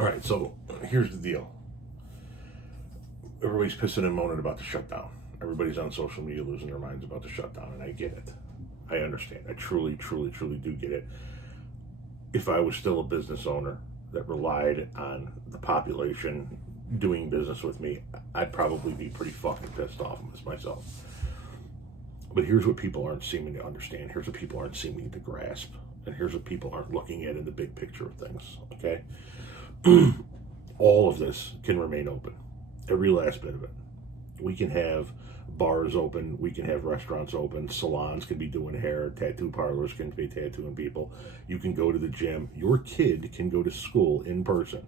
All right, so here's the deal. Everybody's pissing and moaning about the shutdown. Everybody's on social media losing their minds about the shutdown, and I get it. I understand. I truly, truly, truly do get it. If I was still a business owner that relied on the population doing business with me, I'd probably be pretty fucking pissed off with myself. But here's what people aren't seeming to understand. Here's what people aren't seeming to grasp. And here's what people aren't looking at in the big picture of things, okay? All of this can remain open. Every last bit of it. We can have bars open. We can have restaurants open. Salons can be doing hair. Tattoo parlors can be tattooing people. You can go to the gym. Your kid can go to school in person.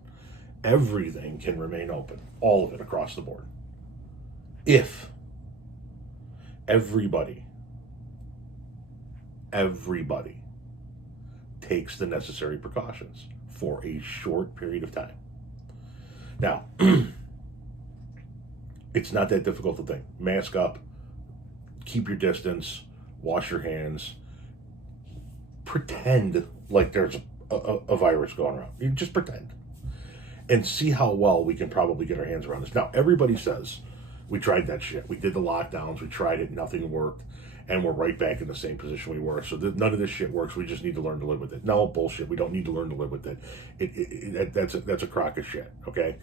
Everything can remain open. All of it across the board. If everybody takes the necessary precautions for a short period of time. Now, it's not that difficult to think. Mask up, keep your distance, wash your hands, pretend like there's a virus going around. You just pretend. And see how well we can probably get our hands around this. Now, everybody says, we tried that shit. We did the lockdowns, we tried it, nothing worked, and we're right back in the same position we were. So none of this shit works. We just need to learn to live with it. No, bullshit. We don't need to learn to live with it. That's a crock of shit, okay?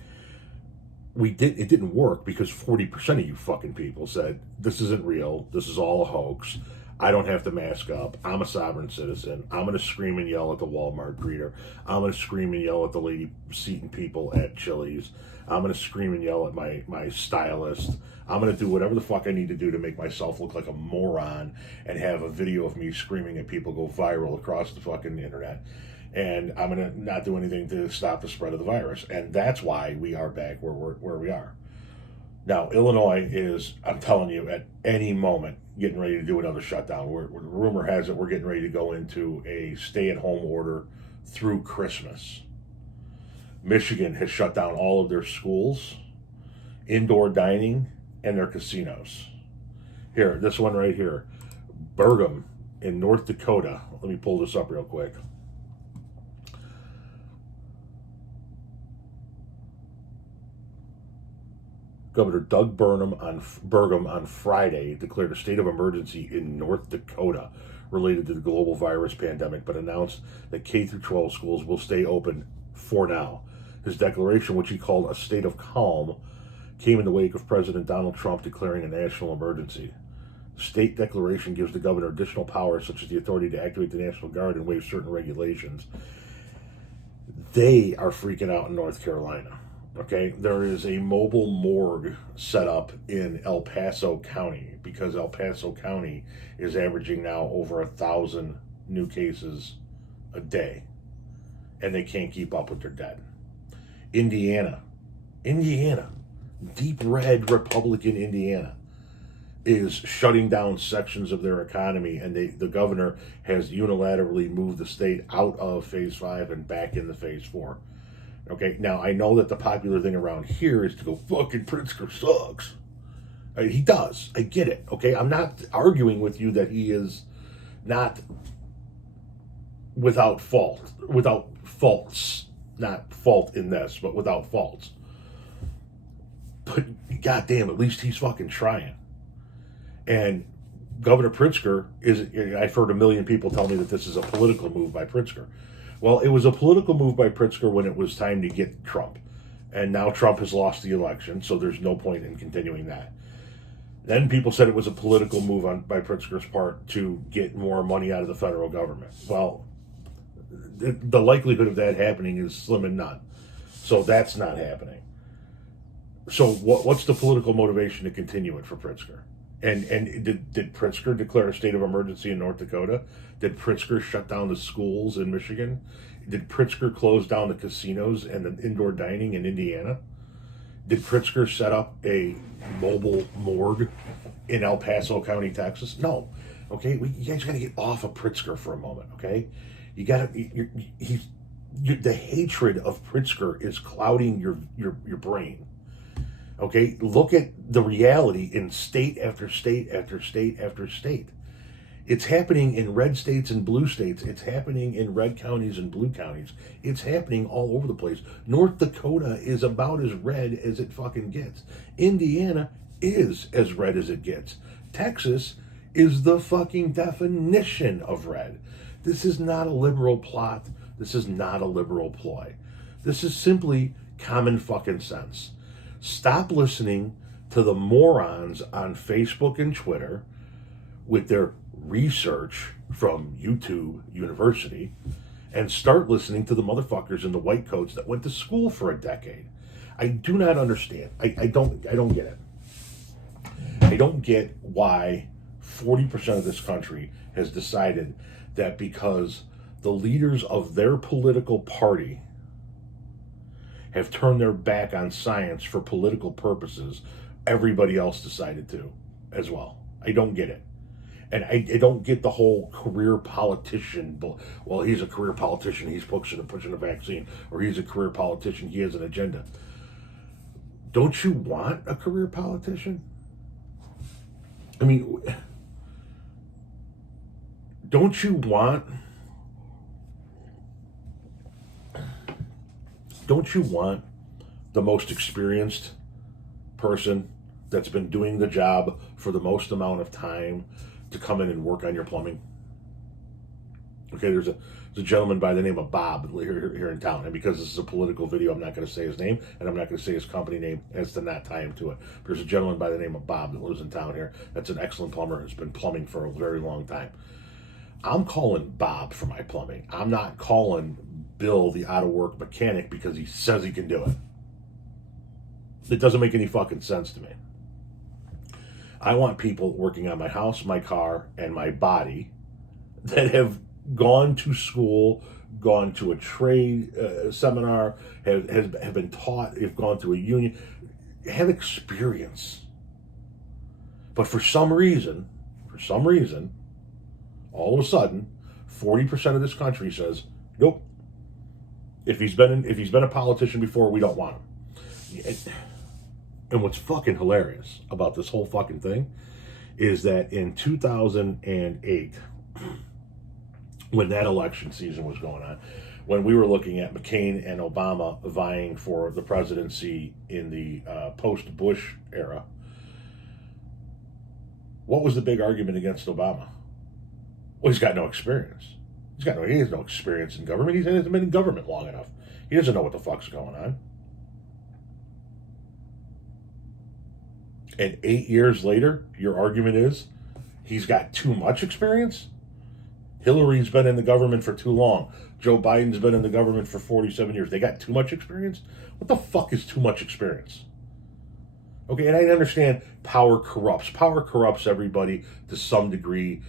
It didn't work because 40% of you fucking people said, this isn't real, this is all a hoax, I don't have to mask up, I'm a sovereign citizen, I'm going to scream and yell at the Walmart greeter, I'm going to scream and yell at the lady seating people at Chili's, I'm going to scream and yell at my stylist, I'm going to do whatever the fuck I need to do to make myself look like a moron and have a video of me screaming at people go viral across the fucking internet. And I'm going to not do anything to stop the spread of the virus. And that's why we are back where we are. Now, Illinois is, I'm telling you, at any moment getting ready to do another shutdown. Rumor has it we're getting ready to go into a stay-at-home order through Christmas. Michigan has shut down all of their schools, indoor dining, and their casinos. Here, this one right here. Burgum in North Dakota. Let me pull this up real quick. Governor Doug Burgum on Friday declared a state of emergency in North Dakota related to the global virus pandemic, but announced that K-12 schools will stay open for now. His declaration, which he called a state of calm, came in the wake of President Donald Trump declaring a national emergency. The state declaration gives the governor additional powers, such as the authority to activate the National Guard and waive certain regulations. They are freaking out in North Carolina. Okay, there is a mobile morgue set up in El Paso County because El Paso County is averaging now over 1,000 new cases a day, and they can't keep up with their dead. Indiana, deep red Republican Indiana, is shutting down sections of their economy, and the governor has unilaterally moved the state out of Phase 5 and back into Phase 4. Okay, now I know that the popular thing around here is to go, fucking Pritzker sucks. He does. I get it. Okay, I'm not arguing with you that he is not without faults, not fault in this, but without faults. But goddamn, at least he's fucking trying. And Governor Pritzker I've heard a million people tell me that this is a political move by Pritzker. Well, it was a political move by Pritzker when it was time to get Trump. And now Trump has lost the election, so there's no point in continuing that. Then people said it was a political move by Pritzker's part to get more money out of the federal government. Well, the likelihood of that happening is slim and none. So that's not happening. So what's the political motivation to continue it for Pritzker? And did Pritzker declare a state of emergency in North Dakota? Did Pritzker shut down the schools in Michigan? Did Pritzker close down the casinos and the indoor dining in Indiana? Did Pritzker set up a mobile morgue in El Paso County, Texas? No. Okay, you guys got to get off of Pritzker for a moment. Okay, you got to. The hatred of Pritzker is clouding your brain. Okay, look at the reality in state after state after state after state. It's happening in red states and blue states. It's happening in red counties and blue counties. It's happening all over the place. North Dakota is about as red as it fucking gets. Indiana is as red as it gets. Texas is the fucking definition of red. This is not a liberal plot. This is not a liberal ploy. This is simply common fucking sense. Stop listening to the morons on Facebook and Twitter with their research from YouTube University and start listening to the motherfuckers in the white coats that went to school for a decade. I do not understand. I don't get it. I don't get why 40% of this country has decided that because the leaders of their political party have turned their back on science for political purposes, everybody else decided to as well. I don't get it. And I don't get the whole career politician. Well, he's a career politician. He's pushing a vaccine. Or he's a career politician. He has an agenda. Don't you want a career politician? I mean, don't you want the most experienced person that's been doing the job for the most amount of time to come in and work on your plumbing? Okay, there's a gentleman by the name of Bob here in town, and because this is a political video, I'm not going to say his name, and I'm not going to say his company name as to not tie him to it. There's a gentleman by the name of Bob that lives in town here. That's an excellent plumber. Has been plumbing for a very long time. I'm calling Bob for my plumbing. I'm not calling Bill the out-of-work mechanic because he says he can do it. It doesn't make any fucking sense to me. I want people working on my house, my car, and my body that have gone to school, gone to a trade seminar, have been taught, have gone to a union, have experience. But for some reason, all of a sudden, 40% of this country says, nope. If he's been a politician before, we don't want him. And what's fucking hilarious about this whole fucking thing is that in 2008, when that election season was going on, when we were looking at McCain and Obama vying for the presidency in the post-Bush era, what was the big argument against Obama? Well, he's got no experience. He has no experience in government. He hasn't been in government long enough. He doesn't know what the fuck's going on. And 8 years later, your argument is he's got too much experience? Hillary's been in the government for too long. Joe Biden's been in the government for 47 years. They got too much experience? What the fuck is too much experience? Okay, and I understand power corrupts. Power corrupts everybody to some degree.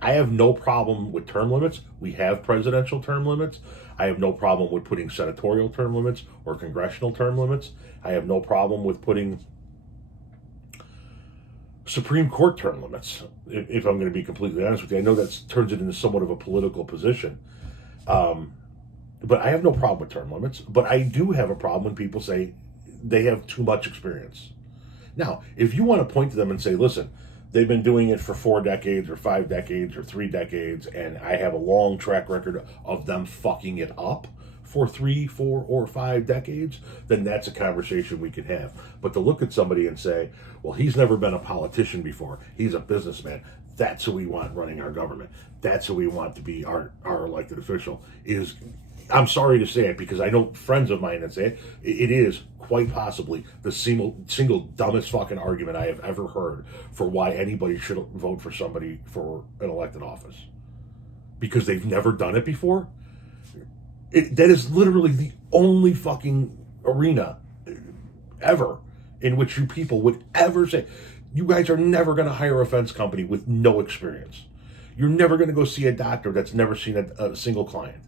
I have no problem with term limits. We have presidential term limits. I have no problem with putting senatorial term limits or congressional term limits. I have no problem with putting Supreme Court term limits, if I'm going to be completely honest with you. I know that turns it into somewhat of a political position. But I have no problem with term limits. But I do have a problem when people say they have too much experience. Now, if you want to point to them and say, listen, they've been doing it for 4 decades or 5 decades or 3 decades, and I have a long track record of them fucking it up for 3, 4, or 5 decades, then that's a conversation we can have. But to look at somebody and say, well, he's never been a politician before, he's a businessman, that's who we want running our government, that's who we want to be our elected official, is, I'm sorry to say it because I know friends of mine that say it is quite possibly the single dumbest fucking argument I have ever heard for why anybody should vote for somebody for an elected office. Because they've never done it before? That is literally the only fucking arena ever in which you people would ever say, you guys are never going to hire a fence company with no experience. You're never going to go see a doctor that's never seen a single client.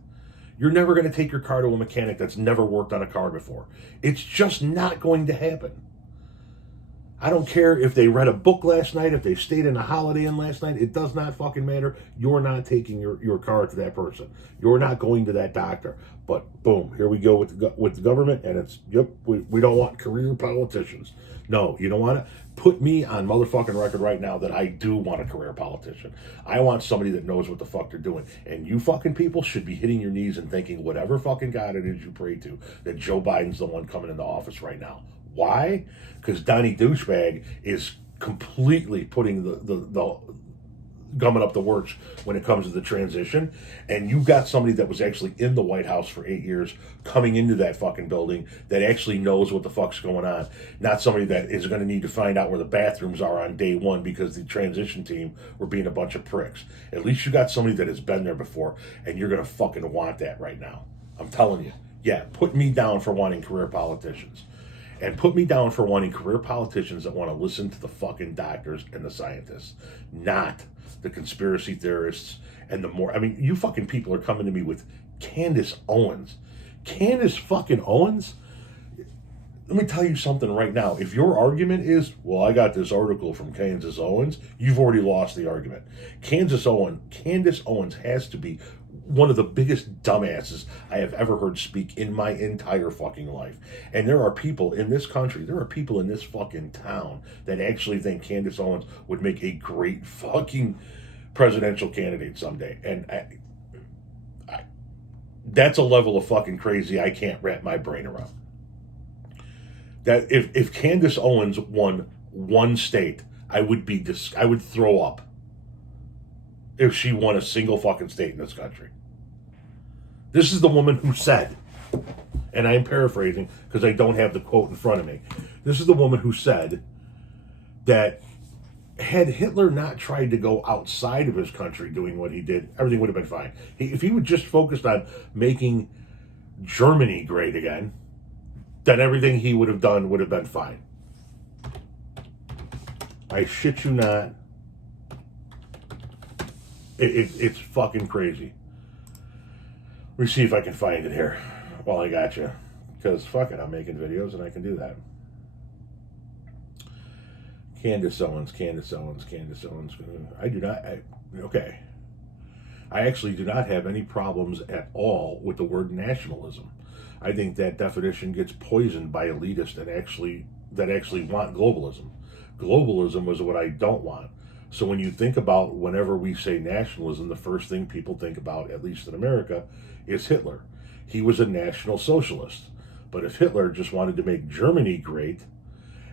You're never going to take your car to a mechanic that's never worked on a car before. It's just not going to happen. I don't care if they read a book last night, if they stayed in a Holiday Inn last night. It does not fucking matter. You're not taking your car to that person. You're not going to that doctor. But boom, here we go with the government, and it's, yep, we don't want career politicians. No, you don't want to put me on motherfucking record right now that I do want a career politician. I want somebody that knows what the fuck they're doing. And you fucking people should be hitting your knees and thinking whatever fucking God it is you pray to, that Joe Biden's the one coming into office right now. Why? Because Donnie Douchebag is completely putting the gumming up the works when it comes to the transition. And you got somebody that was actually in the White House for 8 years coming into that fucking building that actually knows what the fuck's going on. Not somebody that is going to need to find out where the bathrooms are on day one because the transition team were being a bunch of pricks. At least you got somebody that has been there before, and you're going to fucking want that right now. I'm telling you. Yeah, put me down for wanting career politicians. And put me down for wanting career politicians that want to listen to the fucking doctors and the scientists, not the conspiracy theorists and the more. I mean, you fucking people are coming to me with Candace Owens. Candace fucking Owens? Let me tell you something right now. If your argument is, well, I got this article from Candace Owens, you've already lost the argument. Candace Owens has to be one of the biggest dumbasses I have ever heard speak in my entire fucking life. And there are people in this country, there are people in this fucking town that actually think Candace Owens would make a great fucking presidential candidate someday. And that's a level of fucking crazy I can't wrap my brain around. That if Candace Owens won one state, I would throw up if she won a single fucking state in this country. This is the woman who said, and I'm paraphrasing because I don't have the quote in front of me. This is the woman who said that had Hitler not tried to go outside of his country doing what he did, everything would have been fine. If he would just focused on making Germany great again, then everything he would have done would have been fine. I shit you not. It's fucking crazy. Let me see if I can find it here while I got you. Because fuck it, I'm making videos and I can do that. Candace Owens. Okay. I actually do not have any problems at all with the word nationalism. I think that definition gets poisoned by elitists that actually want globalism. Globalism is what I don't want. So when you think about whenever we say nationalism, the first thing people think about, at least in America, is Hitler. He was a National Socialist. But if Hitler just wanted to make Germany great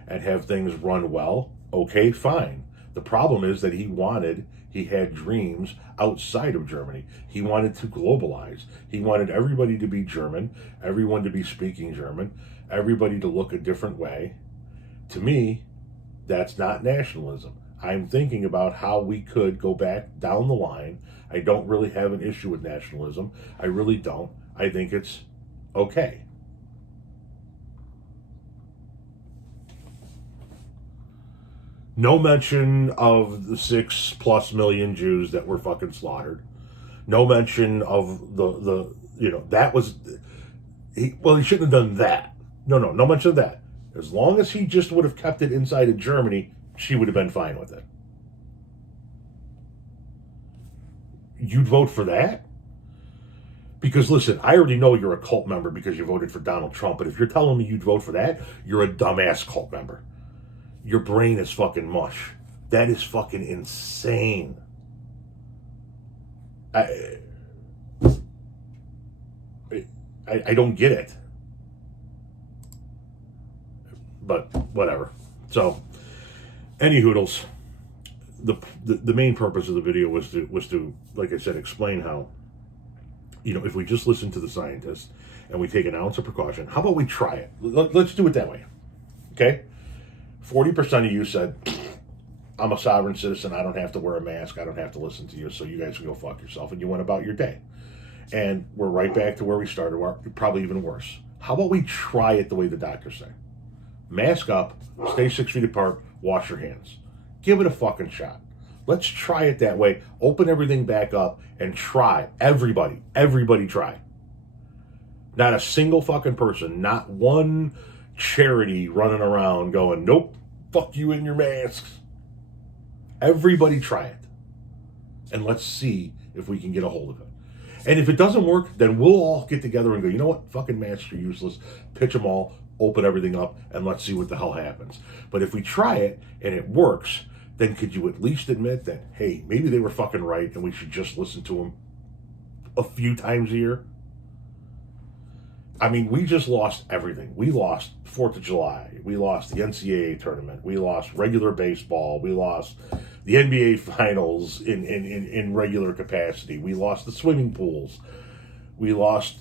and have things run well, okay, fine. The problem is that he had dreams outside of Germany. He wanted to globalize. He wanted everybody to be German, everyone to be speaking German, everybody to look a different way. To me, that's not nationalism. I'm thinking about how we could go back down the line. I don't really have an issue with nationalism. I really don't. I think it's okay. No mention of the 6+ million Jews that were fucking slaughtered. No mention of that was, he shouldn't have done that. No mention of that. As long as he just would have kept it inside of Germany, she would have been fine with it. You'd vote for that? Because listen, I already know you're a cult member because you voted for Donald Trump, but if you're telling me you'd vote for that, you're a dumbass cult member. Your brain is fucking mush. That is fucking insane. I don't get it. But whatever. So, any hoodles. The main purpose of the video was to, like I said, explain how, if we just listen to the scientists and we take an ounce of precaution, how about we try it? Let's do it that way. Okay? 40% of you said, I'm a sovereign citizen, I don't have to wear a mask, I don't have to listen to you, so you guys can go fuck yourself, and you went about your day. And we're right back to where we started, or probably even worse. How about we try it the way the doctors say? Mask up, stay 6 feet apart, wash your hands. Give it a fucking shot. Let's try it that way. Open everything back up and try. Everybody try. Not a single fucking person, not one charity running around going, nope, Fuck you and your masks. Everybody try it. And let's see if we can get a hold of it. And if it doesn't work, then we'll all get together and go, you know what? Fucking masks are useless. Pitch them all, open everything up, and let's see what the hell happens. But if we try it and it works, then could you at least admit that, hey, maybe they were fucking right and we should just listen to them a few times a year? I mean, we just lost everything. We lost 4th of July. We lost the NCAA tournament. We lost regular baseball. We lost the NBA finals in regular capacity. We lost the swimming pools. We lost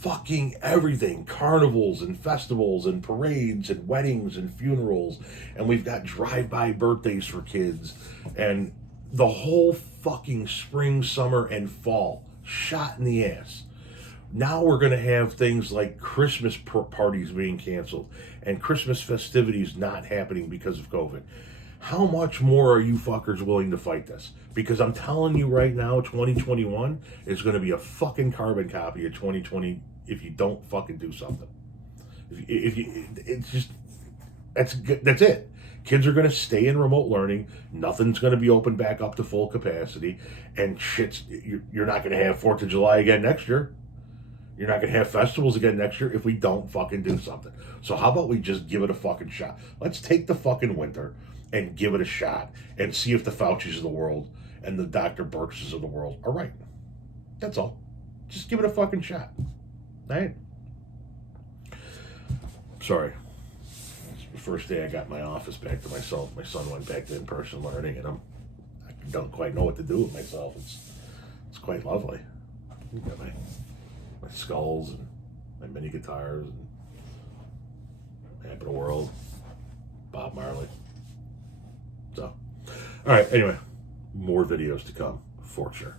fucking everything. Carnivals and festivals and parades and weddings and funerals. And we've got drive-by birthdays for kids. And the whole fucking spring, summer, and fall shot in the ass. Now we're going to have things like Christmas parties being canceled and Christmas festivities not happening because of COVID. How much more are you fuckers willing to fight this? Because I'm telling you right now, 2021 is going to be a fucking carbon copy of 2020 if you don't fucking do something. It's just, that's it. Kids are going to stay in remote learning. Nothing's going to be opened back up to full capacity. And you're not going to have 4th of July again next year. You're not going to have festivals again next year if we don't fucking do something. So how about we just give it a fucking shot? Let's take the fucking winter and give it a shot and see if the Faucis of the world and the Dr. Birxes of the world are right. That's all. Just give it a fucking shot. All right? Sorry. It's the first day I got my office back to myself. My son went back to in-person learning, and I don't quite know what to do with myself. It's quite lovely. I got my skulls and my mini guitars and Map of the World, Bob Marley. So, all right, anyway, more videos to come for sure.